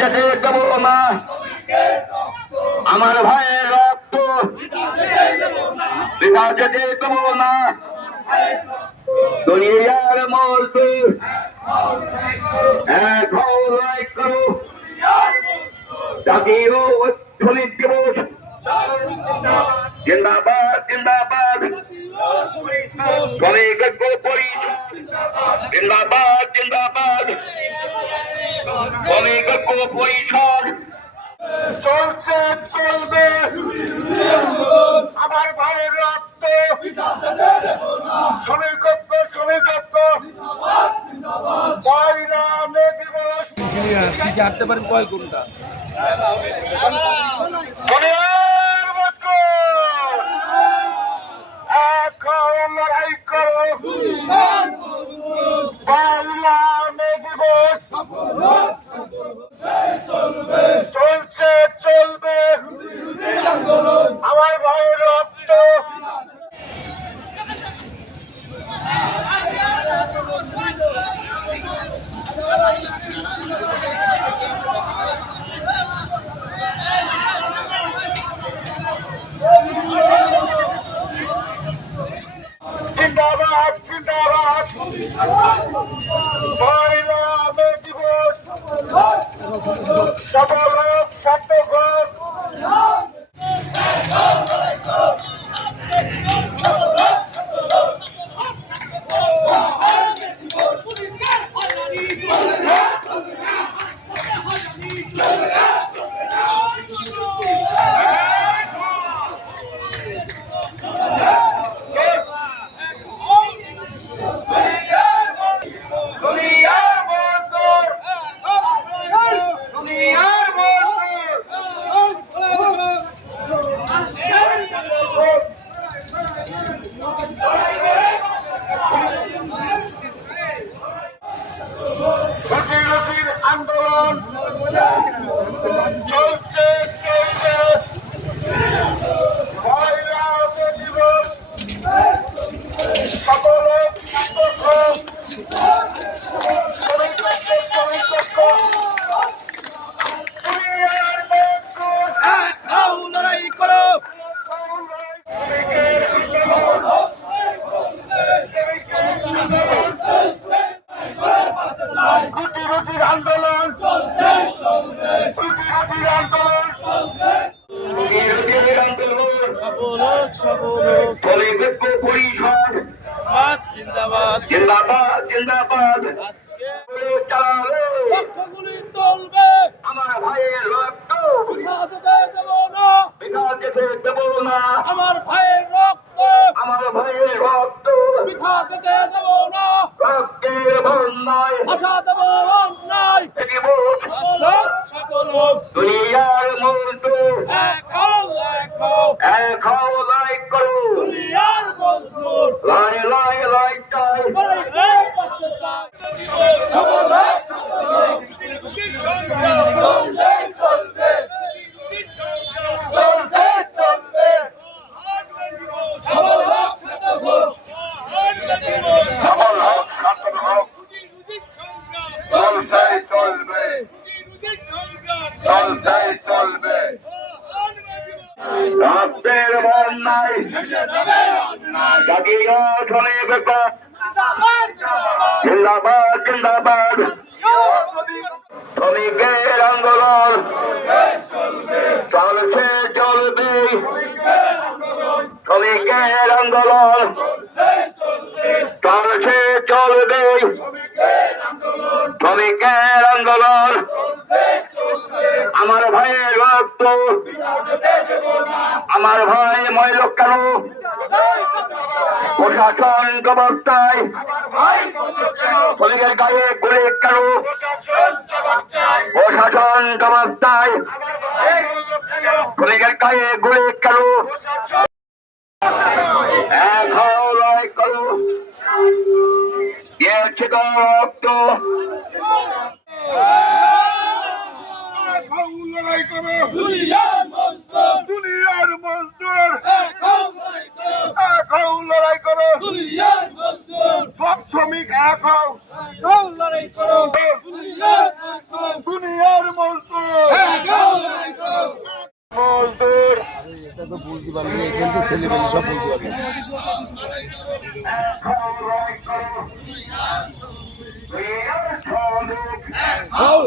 যেতে দেব না আমার ভাইয়ের রক্ত বৃথা যেতে দেব না দুনিয়ার মজদুর এক হও লড়াই করো জাতীয় শ্রমিক দিবস জিন্দাবাদ জিন্দাবাদ শ্রমিক ঐক্য পরিষদ জিন্দাবাদ জিন্দাবাদ শ্রমিক ঐক্য পরিষদ চলছে চলবে আমার ভাইয়ের রক্ত শ্রমিক ঐক্য মহিলা দিবস হাঁটতে পারেন কয় কোনটা লড়াই করো বাংলা দিবস চলছে চলবে আমার ভাইয়ের রক্ত জিন্দাবাদ জিন্দাবাদ মহিলা দিবস সফল সার্থক আন্দোলন চলছে চলবে মহিলা দিবস সকল লড়াই করো রুচির আন্দোলন রুচির আন্দোলন পরিষদ জিন্দাবাদ জিন্দাবাদ জিন্দাবাদ চলবে আমার ভাইয়ের রক্ত বৃথা যেতে দেব না আমার ভাইয়ের রক্ত আমার ভাইয়ের রক্ত বৃথা যেতে দেব না রক্তের বন্যায় ভাষা দেব অন্যায় সকল দুনিয়ার মজদুর এক হও এক হও লড়াই করো দুনিয়ার মজদুর লড়াই চাই সফল হোক সার্থক হোক চলছে চলবে চলছে চলবে রক্তের বন্যায় জাতীয় শ্রমিক ঐক্য জিন্দাবাদ জিন্দাবাদ শ্রমিকের আন্দোলন চলছে চলবে শ্রমিকের আন্দোলন চলছে চলবে শ্রমিকের আন্দোলন আমার ভাইয়ের রক্ত আমার ভাই মহিলা কেন প্রশাসন ব্যবস্থায় শ্রমিকের গায়ে গুলি কেন প্রশাসন ব্যবস্থায় শ্রমিকের গায়ে গুলি কেন এক হও লড়াই করো দিয়েছে তো রক্ত লড়াই করো দুনিয়ার মজদুর এক হও লড়াই করো সব শ্রমিক এক হও লড়াই করো দুনিয়ার মজদুর ছেলেমেয়ে সব বলতে পারবে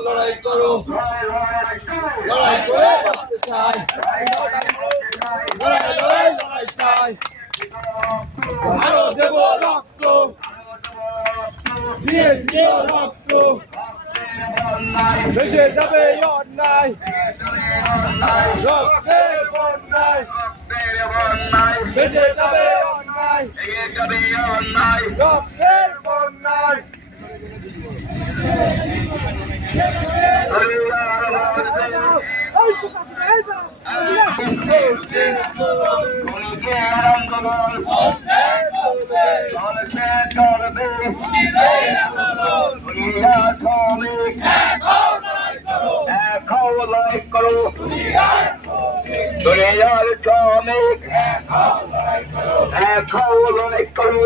লড়াই করো লড়াই করে বাঁচতে চাই লড়াই চাই আরো দেব রক্ত দিয়েছি রক্ত ভেসে যাবে অন্যায় রক্তের বন্যায় ভেসে যাবে অন্যায় রক্তের বন্যায় দুনিয়ার শ্রমিক এখন লড়াই করো